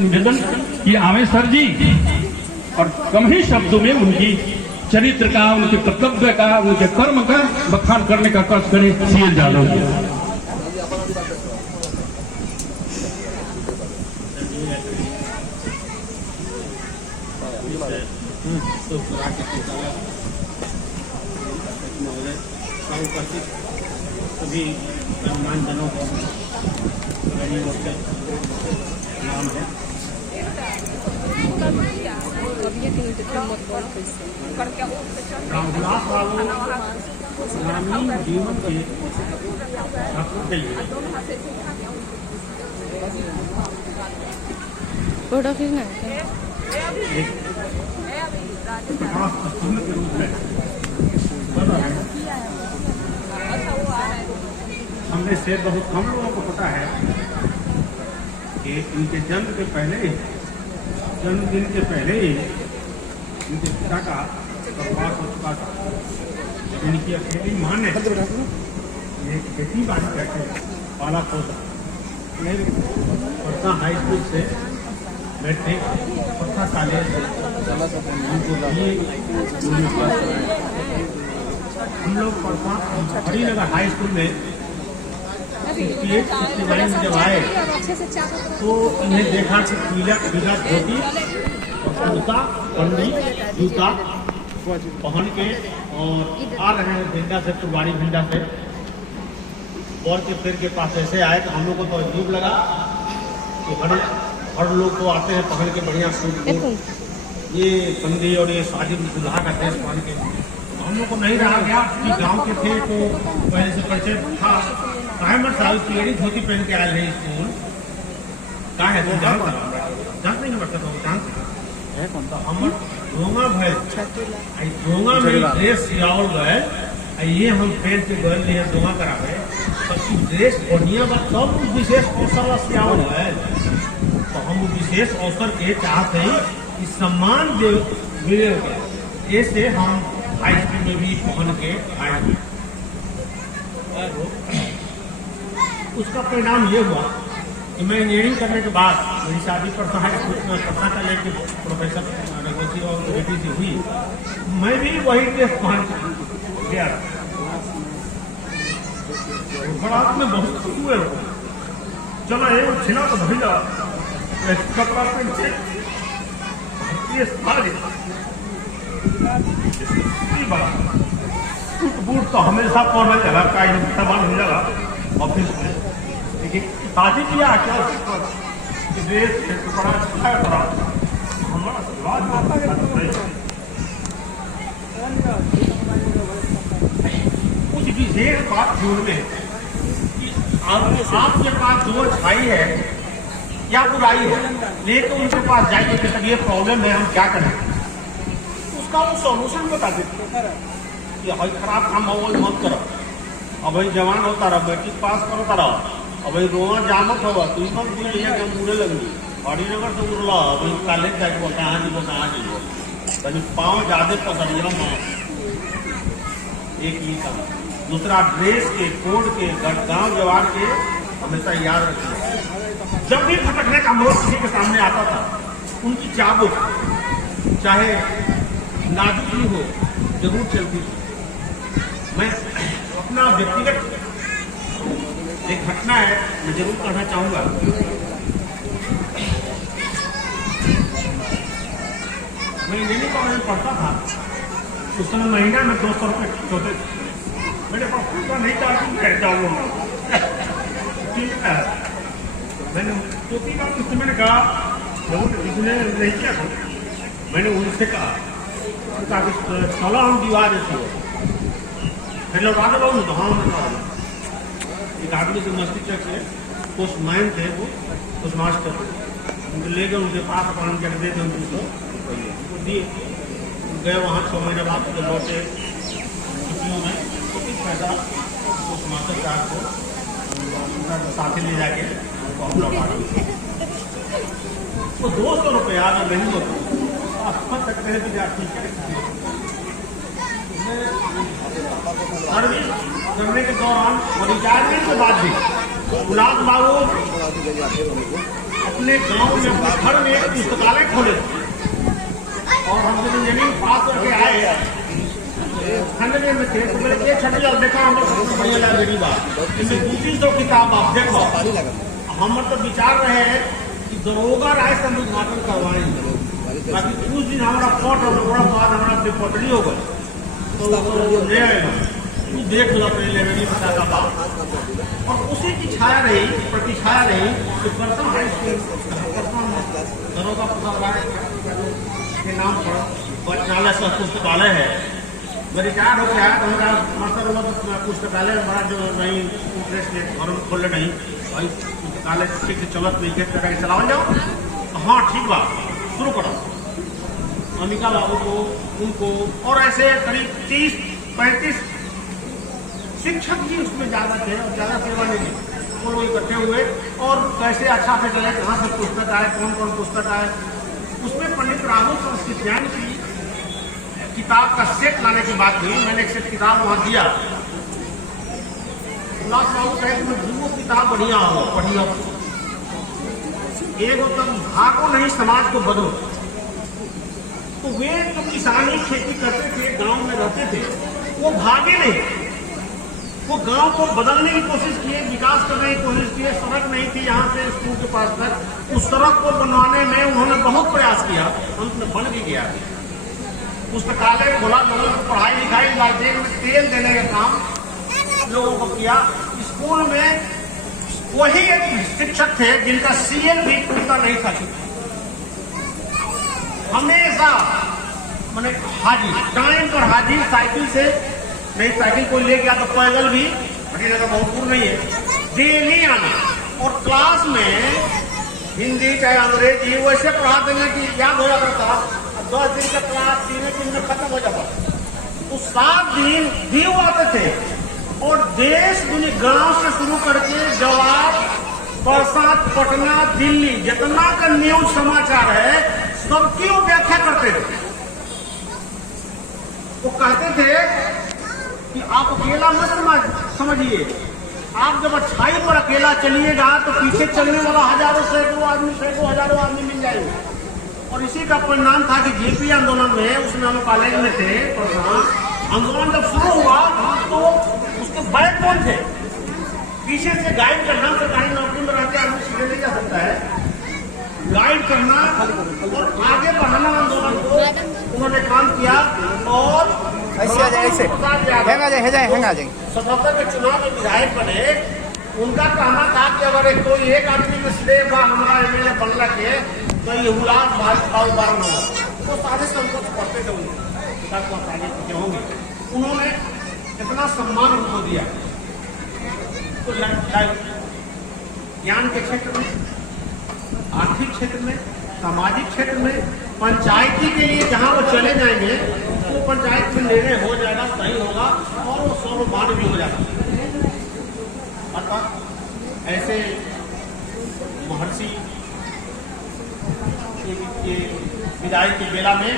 निवेदन कि आवे सर जी और कम ही शब्दों में उनकी चरित्र का, उनके कर्तव्य का, उनके कर्म का बखान करने का कष्ट करें सीएल यादव जी। सभी सम्मानजनों को नाम है। रामविलास बाबू ग्रामीण जीवन के फोटो खींचना के रूप में हमने से बहुत कम लोगों को पता है कि इनके जन्मदिन के पहले ही इनके पिता का प्रवास हो चुका था। इनकी अकेली माँ ने एक खेती बाड़ी करके पाला पोसा। पटना हाई स्कूल से मैट्रिक, पटना कॉलेज हम लोग पटना हरिनगर हाई स्कूल में जब आए तो इन्हें देखा कि पीला धोती और कुर्ता, पंडी, जूता पहन के और आ रहे हैं भिंडा से, फुलवाड़ी भिंडा से। और के पेड़ के पास ऐसे आए तो हम लोग को तो अजीब लगा कि हर लोग तो आते हैं पहन के बढ़िया सूट, ये पंडी और ये शादी दुल्हा का ड्रेस पहन के। हम लोग को नहीं रहा गया कि गाँव के थे तो पहले से परिचय था। साहब पीड़ी धोती पहन के आए हैं स्कूल का है तो जान नहीं बता तो जानते हम रोंगा भय रोंगा में ड्रेस सियावल गए ये हम पहन के गए लिए दोंगा करावे तो ड्रेस बढ़िया बात सब विशेष अवसर सियावल है तो हम विशेष अवसर के चाहते हैं कि सम्मान जो मिलेगा ऐसे हम हाई स्कूल में भी पहन के आए। उसका परिणाम ये हुआ कि मैं इंजीनियरिंग करने के बाद मेरी शादी पटना कॉलेज के प्रोफेसर रघुवंशी और बेटी से हुई। मैं भी वही ड्रेस पहन गया। बरात में बहुत हुए चलो ये छिना तो भैया कपड़ा पहन के बूट तो हमेशा पहना चला का सामान हो जाएगा ऑफिस में। लेकिन शादी किया क्या देश बड़ा अच्छा है, बड़ा हमारा समाज आता है। कुछ विशेष बात जोड़ में कि आपके पास जो अच्छाई है या बुराई है लेकिन उनके पास जाइए कि सब ये प्रॉब्लम है हम क्या करें उसका वो सॉल्यूशन बता देते कि भाई खराब काम हो मत करो। अब भाई जवान होता रहा, मैट्रिक पास करता रहा, अब भाई रोआ जामत होगा तो इतना बुरी लिया कि हम बुरे लगी हरिनगर से उड़ला अभी कॉलेज जाके कहाँ जीवो कहीं पाँव ज्यादा पसंदिया माँ एक ही काम। दूसरा ड्रेस के कोड के गाँव व्यवहार के हमेशा याद रखिए। जब भी फटकने का मोड़ किसी के सामने आता था उनकी चाबुक चाहे नाजुक ही हो जरूर चलती थी। मैं अपना व्यक्तिगत एक घटना है मैं जरूर कहना चाहूंगा। मैं इंजीनियरिंग कॉलेज में पढ़ता था उस समय महीना में 200 रुपये होते थे। मेरे पास पूरा नहीं था कि मैं जाऊंगा मैंने चौथी बार उससे मैंने कहा इसने नहीं किया था। मैंने उनसे कहा चलो हम दीवार देती हो फिर लौटा दो तो हाँ एक आदमी से मस्ती करके पोस्टमैन थे वो पोस्ट मास्टर उनको ले गए उनके पास अपॉइंट करके दे दें उनको दिए गए वहाँ 6 महीने बाद लौटे छुट्टियों में तो कुछ पैसा पोस्ट मास्टर साहब को साथी ले जाके हम लौटा दें। वो 200 रुपये अगर नहीं होते आप समझ सकते हैं विद्यार्थी सर्विस करने के दौरान और रिटायरमेंट के बाद भी गुलाब बाबू अपने गांव में अपने घर में एक पुस्तकालय खोले और हम जब इंजीनियरिंग पास करके आए ठंडे में थे तो मैंने एक छठी और देखा हमारे सबसे बढ़िया लाइब्रेरी बात इसमें 200 किताब आप देखो हम तो विचार रहे हैं कि दरोगा राय से हम उद्घाटन करवाएंगे बाकी कुछ दिन हमारा पट और बड़ा बाद हमारा बेपटरी हो गए तो ले आएगा तू देख लो अपनी लाइब्रेरी में क्या बात और उसी की छाया रही प्रतिछाया रही तो करता हाई स्कूल दरोगा प्रसाद राय के नाम पर वचनालय सह पुस्तकालय है मैं रिटायर्ड हो गया तो हमारा मास्टर हुआ पुस्तकालय हमारा जो नहीं इंटरेस्ट है घर में खोले नहीं भाई पुस्तकालय ठीक से चलत नहीं के तरह चलाओ जाओ हाँ ठीक बात शुरू करो अमिका बाबू को उनको और ऐसे करीब 30-35 शिक्षक भी उसमें ज़्यादा थे और ज़्यादा सेवा नहीं दी वो लोग इकट्ठे हुए और कैसे अच्छा से चले कहाँ से पुस्तक आए कौन कौन पुस्तक आए उसमें पंडित राहुल संस्कृत्यान की किताब का सेट लाने की बात हुई मैंने एक सेट किताब वहाँ दिया उल्लास बाबू कहे कि दूगो किताब बढ़िया हो बढ़िया एक तब भागो नहीं समाज को बदलो तो वे जो किसानी खेती करते थे गांव में रहते थे वो भागे नहीं वो गांव को बदलने की कोशिश किए विकास करने की कोशिश किए सड़क नहीं थी यहाँ से स्कूल के पास तक उस सड़क को बनवाने में उन्होंने बहुत प्रयास किया अंत में बन भी गया पुस्तकालय खोला लोगों को पढ़ाई लिखाई लालटेन में तेल देने का काम लोगों को किया स्कूल में वही एक शिक्षक थे जिनका सीएल भी टूटता नहीं था हमेशा मैंने हाजी टाइम पर हाजी साइकिल से नहीं साइकिल कोई ले गया तो पैदल भी हटीनगर बहुत दूर नहीं है डेली आना और क्लास में हिंदी चाहे अंग्रेजी वैसे पढ़ा देंगे कि याद हो जाता था 10 दिन का क्लास 3 दिन में खत्म हो जाता तो 7 दिन भी आते थे और देश दुनिया गांव से शुरू करके जवाब बरसात पटना दिल्ली जितना का न्यूज समाचार है सबकी वो व्याख्या करते थे वो कहते थे कि आप अकेला मत समझिए आप जब अच्छाई पर अकेला चलिएगा तो पीछे चलने वाला सैकड़ों हजारों आदमी मिल जाएंगे और इसी का परिणाम था कि जेपी आंदोलन में उसमें हम कॉलेज में थे आंदोलन जब शुरू हुआ तो उसके बैक कौन थे पीछे से गाइड करना सरकारी नौकरी में रहते आदमी सीधे नहीं जा सकता है गाइड करना और आगे बढ़ाना आंदोलन को उन्होंने काम किया और ऐसे आ जाए ऐसे हैंग आ जाए 77 के चुनाव में विधायक बने उनका कहना था कि अगर कोई एक आदमी में श्रेय बा हमारा एमएलए बनला के तो ये हुलास भाजपा उदाहरण होगा तो सारे संकोच पढ़ते थे उनके होंगे उन्होंने इतना सम्मान उनको दिया तो ज्ञान के क्षेत्र में आर्थिक क्षेत्र में सामाजिक क्षेत्र में पंचायती के लिए जहां वो चले जाएंगे तो पंचायत में निर्णय हो जाएगा सही होगा और वो सर्वमान्य भी हो जाएगा अर्थात ऐसे महर्षि के विदाई की बेला में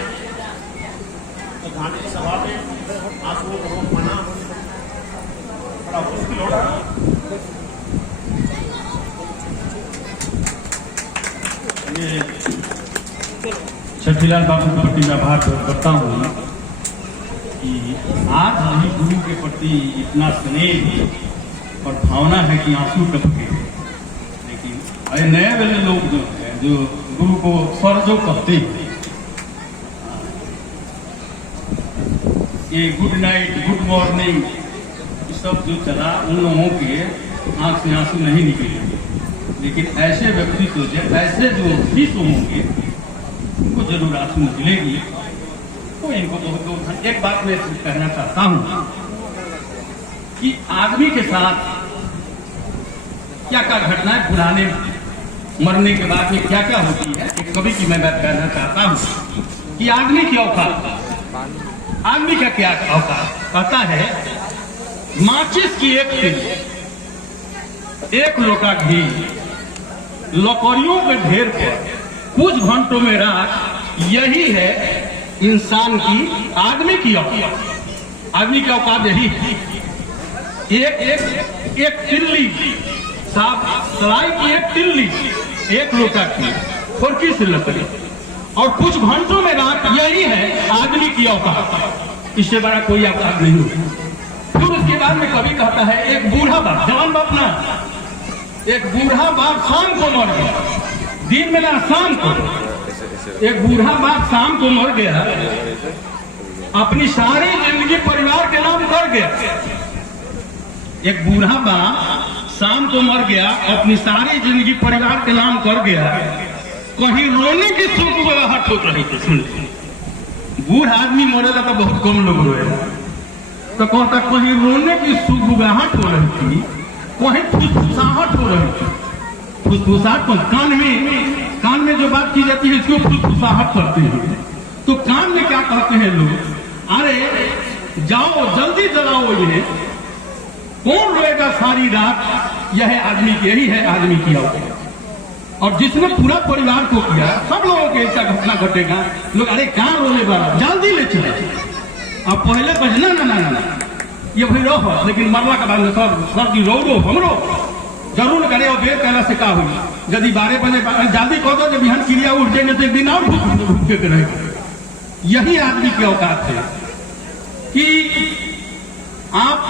तो गांधी सभा में आंसुओं को रोक पाना बड़ा मुश्किल हो रहा छठीलाल बाबू के प्रति मैं आभार करता हूँ कि आज नहीं गुरु के प्रति इतना स्नेह और भावना है कि आंसू टपके लेकिन अरे नए वाले लोग जो हैं जो गुरु को सर जो कहते हैं ये गुड नाइट गुड मॉर्निंग ये सब जो चला उन लोगों के आंख से आंसू नहीं निकलेंगे लेकिन ऐसे व्यक्ति तो ऐसे जो विश्व होंगे उनको जरूर आंसू निकलेगी तो इनको बहुत एक बात मैं कहना चाहता हूं कि आदमी के साथ क्या क्या घटनाएं पुराने मरने के बाद में क्या क्या होती है एक कवि की मैं बात कहना चाहता हूं कि आदमी की औकात आदमी का क्या औकात कहता है माचिस की एक तिल एक लोटा घी लकड़ियों के ढेर पर कुछ घंटों में राख यही है इंसान की आदमी की औकात आदमी की औकात यही एक एक एक तिल्ली साफ सलाई की एक तिल्ली 1 लोटा की खुरकी से लकड़ी, और कुछ घंटों में रात, यही है आदमी की औकात। इससे बड़ा कोई औकात नहीं होता। फिर उसके बाद में कभी कहता है एक बूढ़ा बाप, जवान बाप ना, एक बूढ़ा बाप शाम को मर गया, दिन में ना शाम को, एक बूढ़ा बाप शाम को मर गया, अपनी सारी जिंदगी परिवार के नाम कर गया। एक बूढ़ा बाप शाम को मर गया, अपनी सारी जिंदगी परिवार के नाम कर गया। कहीं रोने की सुगबुगाहट हो रही थी। सुन, बूढ़ा आदमी मरेगा तो बहुत कम लोग रोएगा, तो कहता कहीं रोने की सुगबुगाहट हो रही थी, कहीं फुसफुसाहट हो रही थी। फुसफुसाहट कान में जो बात की जाती है इसको फुसफुसाहट करते हैं। तो कान में क्या कहते हैं लोग, अरे जाओ जल्दी जलाओ, ये कौन रोएगा सारी रात, यह है आदमी की, यही है आदमी की औकात। और जिसने पूरा परिवार को किया, सब लोगों के ऐसा घटना घटेगा, लोग अरे कहाँ रोने वाला, जल्दी ले चले। अब पहले बजना ना ये भाई रहो, लेकिन मरला के बाद में सब की रो हमरो जरूर करे। और बेर कहला से का हुई, यदि 12 बजे जल्दी कह दो, जब बिहान क्रिया उठ जाएंगे तो एक दिन और भूखे के रहेगा। यही आदमी की औकात है कि आप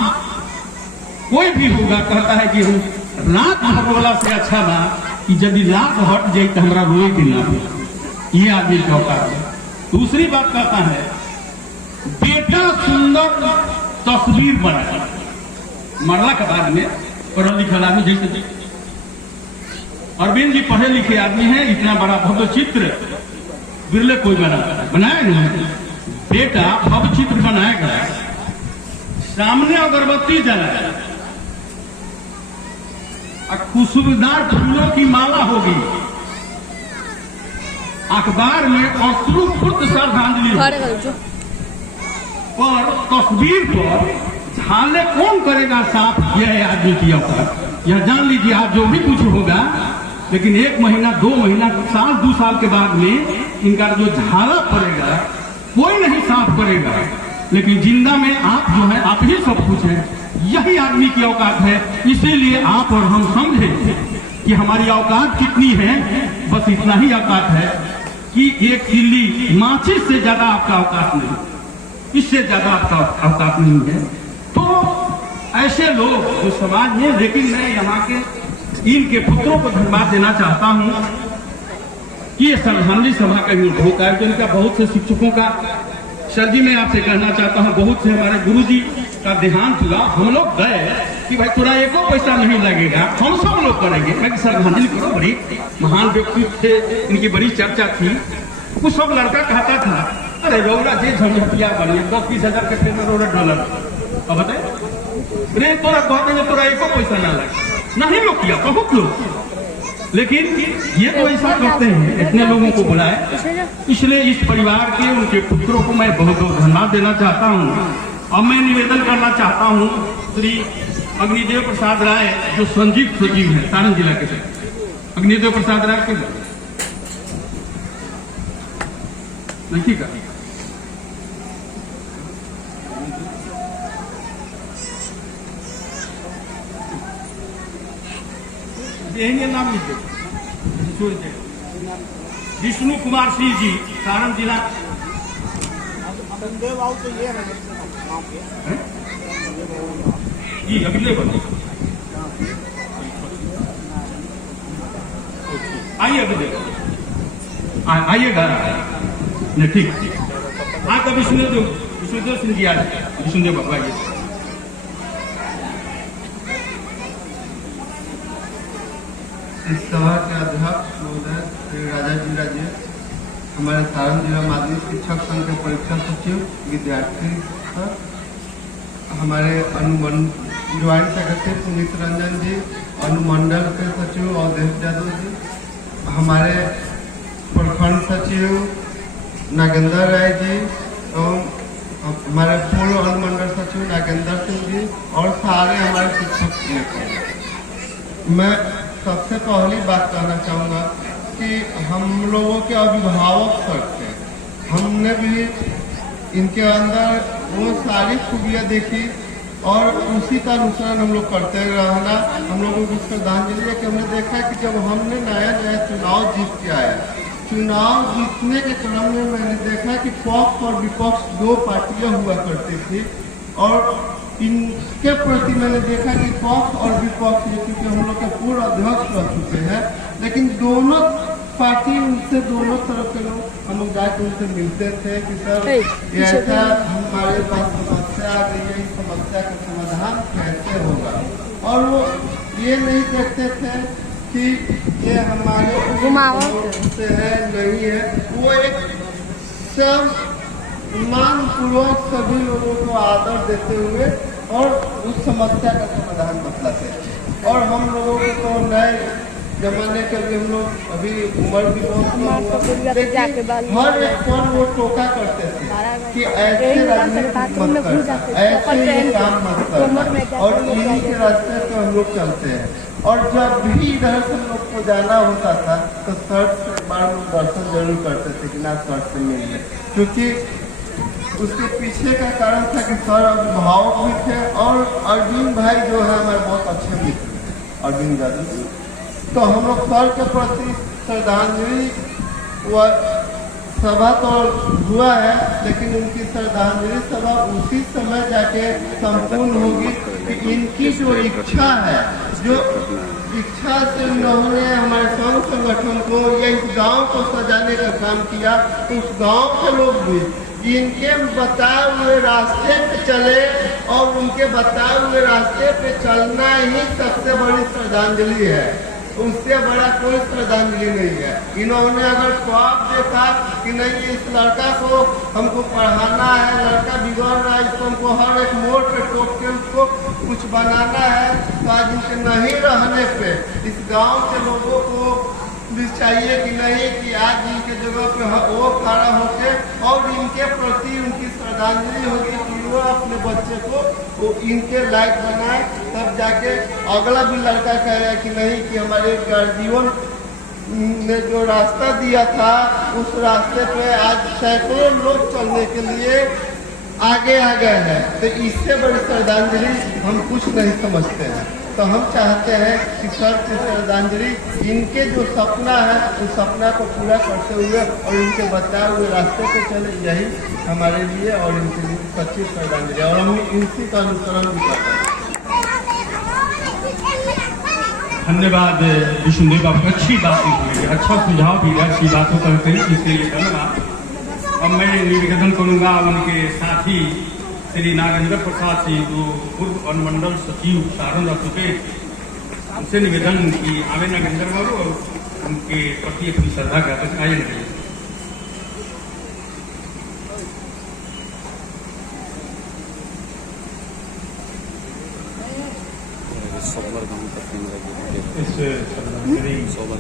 कोई भी होगा कहता है कि हम रात भर रोला से अच्छा बा कि यदि रात हट जाए तो हमारा रोए के ना हो। ये आदमी की औकात है। दूसरी बात कहता है बेटा सुंदर तस्वीर बनाए, मरला के बाद में पढ़ल लिखल आदमी, जैसे अरविंद जी पढ़े लिखे आदमी हैं, इतना बड़ा भव्य चित्र बिरले कोई बनाया नहीं। बेटा भव्य चित्र बनाएगा, सामने अगरबत्ती जलाए, खुशबूदार फूलों की माला होगी, अखबार में अश्रुपूर्त श्रद्धांजलि, और तस्वीर पर झाले कौन करेगा साफ, यह है आदमी की औकात। यह जान लीजिए आप, जो भी कुछ होगा, लेकिन 1 महीना 2 महीना साल 2 साल के बाद में इनका जो झाला पड़ेगा कोई नहीं साफ करेगा, लेकिन जिंदा में आप जो है आप ही सब कुछ है। यही आदमी की औकात है। इसीलिए आप और हम समझे कि हमारी औकात कितनी है। बस इतना ही औकात है कि एक किल्ली माचिस से ज्यादा आपका औकात नहीं, इससे ज्यादा आपका औकात नहीं है। तो ऐसे लोग जो समाज में, लेकिन मैं यहाँ के इनके पुत्रों को धन्यवाद देना चाहता हूँ कि ये श्रद्धांजलि सभा का ही उद्योग आयोजन का, बहुत से शिक्षकों का। सर जी मैं आपसे कहना चाहता हूँ, बहुत से हमारे गुरु जी का देहांत हुआ, हम लोग गए कि भाई थोड़ा एको पैसा नहीं लगेगा, हम सब लोग करेंगे। मैं श्रद्धांजलि करो, बड़ी महान व्यक्ति थे, इनकी बड़ी चर्चा थी। वो सब लड़का कहता था अरे रौरा जे झंझटिया बनिए 10-20 हजार के पेड़ में $1 अब बताए रे तोरा कहते तोरा एको पैसा ना लगे, नहीं लोग किया, बहुत लोग। लेकिन ये तो ऐसा करते हैं, इतने लोगों को बुलाए। इसलिए इस परिवार के, उनके पुत्रों को मैं बहुत बहुत धन्यवाद देना चाहता हूँ। अब मैं निवेदन करना चाहता हूँ श्री अग्निदेव प्रसाद राय, जो संयुक्त सचिव है सारण जिला के। अग्निदेव प्रसाद राय के ठीक है, यही नाम लीजिए, विष्णु कुमार सिंह जी, सारण जिला। जी अगले बंदे आइए, अभी आइएगा नहीं, ठीक आपका विष्णुदेव सिंह जी आ जाए, विष्णुदेव बाबा जी। इस सभा के अध्यक्ष महोदय श्री राजा जी राजे, हमारे सारण जिला माध्यमिक शिक्षक संघ के परीक्षा सचिव, विद्यार्थी सर, हमारे ज्वाइंट सेक्रेटरी पुनीत रंजन जी, अनुमंडल के सचिव अवधेश यादव जी, हमारे प्रखंड सचिव नागेंद्र राय जी एवं हमारे पूर्व अनुमंडल सचिव नागेंद्र सिंह जी और सारे हमारे शिक्षक। मैं सबसे पहली बात कहना चाहूँगा कि हम लोगों के अभिभावक सर थे, हमने भी इनके अंदर वो सारी खूबियाँ देखी और उसी का अनुसरण हम लोग करते रहना। हम लोगों की श्रद्धांजलि है कि हमने देखा कि जब हमने नया नया चुनाव जीत के आया, चुनाव जीतने के क्रम में मैंने देखा कि पक्ष और विपक्ष दो पार्टियां हुआ करती थी और इनके प्रति मैंने देखा कि पक्ष और विपक्ष, क्योंकि हम लोग के पूर्व अध्यक्ष रह चुके हैं, लेकिन दोनों पार्टी उनसे दोनों तरफ के लोग हम लोग जाके उनसे मिलते थे कि सर ये ऐसा हमारे पास समस्या आ गई है, इस समस्या का समाधान कैसे होगा। और वो ये नहीं देखते थे कि ये हमारे से है नहीं है, वो एक सम्मानपूर्वक सभी लोगों को आदर देते हुए और उस समस्या का समाधान बतलाते थे। और हम लोगों को तो नए जमाने के भी हम लोग अभी उम्र भी बहुत हर एक पर वो टोका करते थे कि ऐसे राजनीति मत करना, ऐसे ही काम मत करना, और इन्हीं के रास्ते पे हम लोग चलते हैं। और जब भी इधर से हम लोग को जाना होता था तो सर से एक बार लोग दर्शन जरूर करते थे कि ना सर से मिलने, क्योंकि उसके पीछे का कारण था कि सर अभिभावक भी थे और अर्जुन भाई जो है हमारे बहुत अच्छे मित्र थे, अर्जुन यादव। तो हम लोग सर के प्रति श्रद्धांजलि सभा तो हुआ है, लेकिन उनकी श्रद्धांजलि सभा उसी समय जाके संपूर्ण होगी कि इनकी जो इच्छा है, जो इच्छा से उन्होंने हमारे संघ संगठन को या इस गांव को सजाने का काम किया, तो उस गांव के लोग भी इनके बताए हुए रास्ते पे चले और उनके बताए हुए रास्ते पे चलना ही सबसे बड़ी श्रद्धांजलि है। उससे बड़ा कोई श्रद्धांजलि नहीं है। इन्होंने अगर ख्वाब देखा कि नहीं इस लड़का को हमको पढ़ाना है, लड़का बिगड़ रहा है, इसको हमको हर एक मोड़ पे टोक के उसको कुछ बनाना है, तो आज इनके नहीं रहने पे इस गांव के लोगों को भी चाहिए कि नहीं कि आज इनके जगह पे वो खड़ा होके और इनके प्रति उनकी श्रद्धांजलि होगी कि वो अपने बच्चे को वो इनके लायक बनाए, तब जाके अगला भी लड़का कहेगा कि नहीं कि हमारे गार्जियन ने जो रास्ता दिया था उस रास्ते पे आज सैकड़ों लोग चलने के लिए आगे आ गए हैं। तो इससे बड़ी श्रद्धांजलि हम कुछ नहीं समझते हैं। तो हम चाहते हैं कि सर की श्रद्धांजलि इनके जो सपना है उस सपना को पूरा करते हुए और इनके बताए हुए रास्ते पे चले, यही हमारे लिए और इनके लिए सच्ची श्रद्धांजलि, और हम इसी का अनुसरण भी करते हैं। धन्यवाद विष्णुदेव, आप अच्छी बात हुई, अच्छा सुझाव भी है, अच्छी बातों करते हैं, इसके लिए धन्यवाद। अब मैं निवेदन करूँगा उनके साथी श्री नागेंद्र प्रसाद सिंह, जो पूर्व अनुमंडल सचिव सारण रह चुके, उनसे निवेदन की आवे नागेंद्र बाबू और उनके प्रति अपनी श्रद्धा ज्ञापन आए नहीं। इस श्रद्धांजलि सभा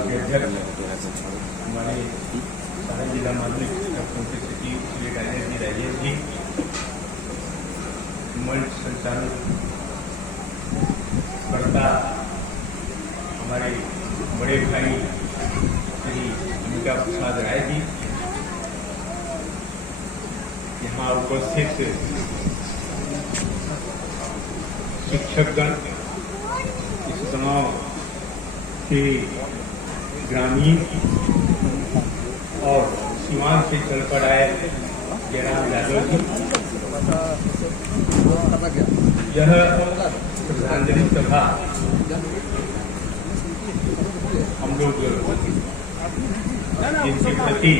के अध्यक्ष हमारे सारण जिला माध्यमिक के सचिव श्री राजेश जी, मंच संचालन करता हमारे बड़े भाई श्री अमिता प्रसाद राय जी, यहाँ उपस्थित शिक्षकगण, इस गांव के ग्रामीण और सीमांत से चल कर आए जयराम यादव जी, यह श्रद्धांजलि सभा हम लोग जिनके प्रति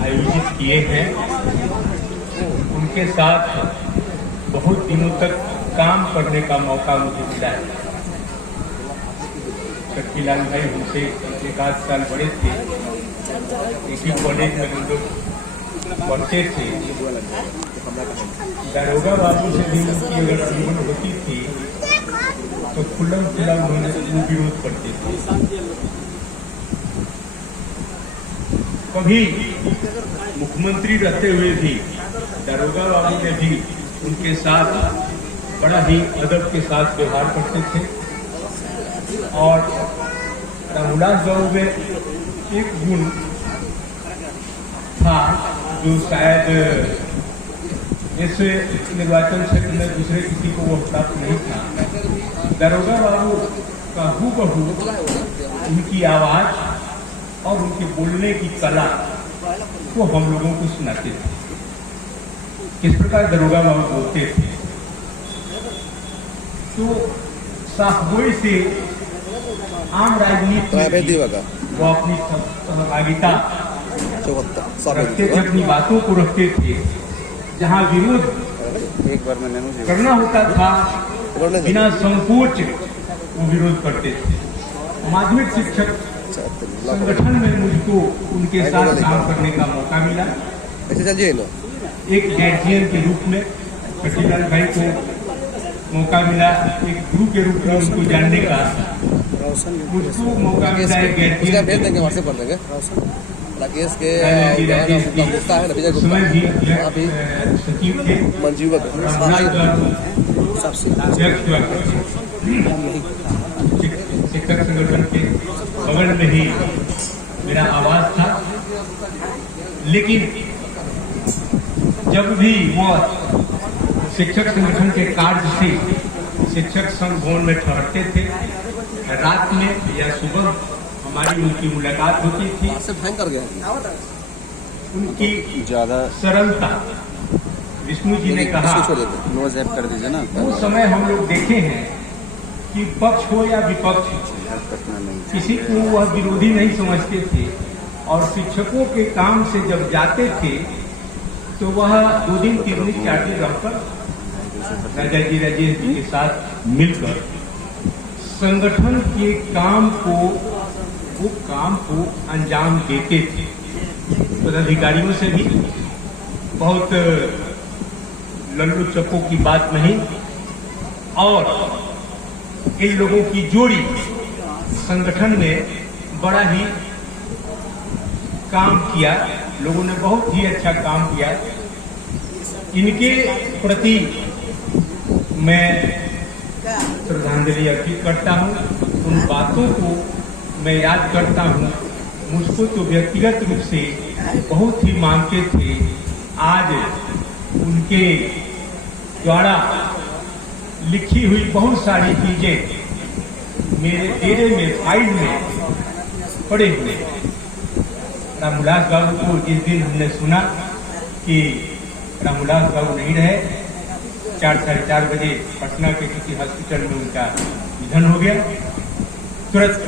आयोजित किए हैं, उनके साथ बहुत दिनों तक काम करने का मौका मुझे मिला है। शक्तिलाल भाई हमसे 1-8 साल बड़े थे, इसी कॉलेज में हम लोग पढ़ते थे। दारोगा बाबू से भी उनकी अगर जीवन होती थी तो खुल्लम खुल्ला उन्होंने विरोध करते थे। कभी मुख्यमंत्री रहते हुए भी दारोगा बाबू ने भी उनके साथ बड़ा ही अदब के साथ व्यवहार करते थे। और रामदास बाबू में एक गुण था जो शायद इस निर्वाचन क्षेत्र में दूसरे किसी को वो प्राप्त नहीं था। दरोगा बाबू का हूबहू उनकी आवाज और उनके बोलने की कला वो हम लोगों को सुनाते थे। किस प्रकार दरोगा बाबू बोलते थे तो साफगोई से आम राजनीति वो अपनी सहभागिता रखते थे, अपनी बातों को रखते थे। जहाँ विरोध करना होता था बिना संकोच वो विरोध करते थे। माध्यमिक शिक्षक संगठन में मुझको उनके साथ काम करने का मौका मिला। एक गार्जियन के रूप में कटीलाल भाई को मौका मिला, एक गुरु के रूप में उनको जानने का मुझको मौका मिला। एक गार्जियन राकेश के समय भी सचिव थे, शिक्षक संगठन के बगल में ही मेरा आवास था। लेकिन जब भी वो शिक्षक संगठन के कार्य से शिक्षक संघ भवन में ठहरते थे, रात में या सुबह हमारी उनकी मुलाकात होती थी। उनकी ज्यादा सरलता, विष्णु जी ने कहा नोज ऐप कर दीजिए ना। उस समय हम लोग देखे हैं कि पक्ष हो या विपक्ष, किसी को वह विरोधी नहीं समझते थे। और शिक्षकों के काम से जब जाते थे तो वह 2 दिन 3 दिन 4 दिन रहकर राजा जी राजेश जी के साथ मिलकर संगठन के काम को अंजाम देते थे। पदाधिकारियों से भी बहुत लल्लू चप्पू की बात नहीं, और इन लोगों की जोड़ी संगठन में बड़ा ही काम किया। लोगों ने बहुत ही अच्छा काम किया। इनके प्रति मैं श्रद्धांजलि अर्पित करता हूँ। उन बातों को मैं याद करता हूँ। मुझको तो व्यक्तिगत रूप से बहुत ही मानते थे। आज उनके द्वारा लिखी हुई बहुत सारी चीजें मेरे डेरे में फाइल में पड़े हुए। रामविलास बाबू को जिस दिन हमने सुना कि रामविलास बाबू नहीं रहे, 4 साढ़े 4 बजे पटना के किसी हॉस्पिटल में उनका निधन हो गया, तुरंत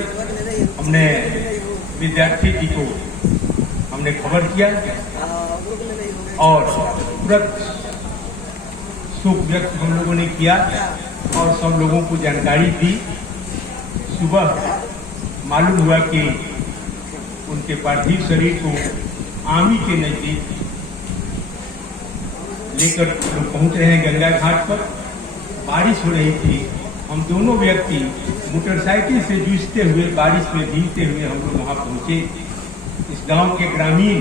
हमने विद्यार्थी जी को हमने खबर किया और तुरंत शोक व्यक्त हम लोगों ने किया और सब लोगों को जानकारी दी। सुबह मालूम हुआ कि उनके पार्थिव शरीर को आमी के नजदीक लेकर लोग पहुंच रहे हैं गंगा घाट पर। बारिश हो रही थी। हम दोनों व्यक्ति मोटरसाइकिल से जूझते हुए, बारिश में भीगते हुए हम लोग वहां पहुंचे। इस गांव के ग्रामीण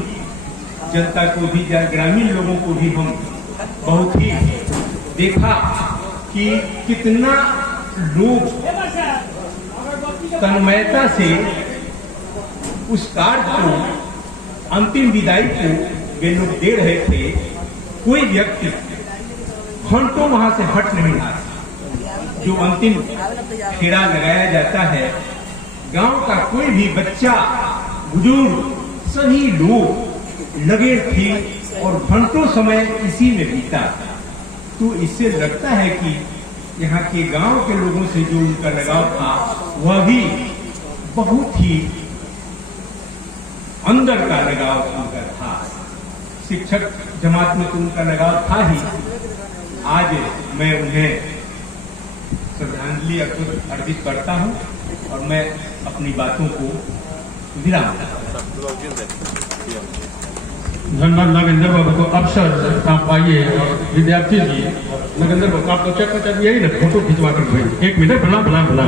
जनता को भी, ग्रामीण लोगों को भी हम बहुत ही देखा कि कितना लोग तन्मयता से उस कार्य को, अंतिम विदाई को वे लोग दे रहे थे। कोई व्यक्ति घंटों वहां से हट नहीं रहा। जो अंतिम फेरा लगाया जाता है, गांव का कोई भी बच्चा, बुजुर्ग, सभी लोग लगे थे और घंटों समय इसी में बीता। तो इससे लगता है कि यहाँ के गांव के लोगों से जो उनका लगाव था वह भी बहुत ही अंदर का लगाव उनका था। शिक्षक जमात में तो उनका लगाव था ही। आज मैं उन्हें श्रद्धांजलि अर्पित करता हूं और मैं अपनी बातों को विराम देता हूं। धन्यवाद नागेंद्र बाबू को। अवसर आप आइए और विद्यार्थी जी नागेंद्र बाबू आप तो चल यही ना फोटो खिंचवा कर 1 मिनट भला भला भला।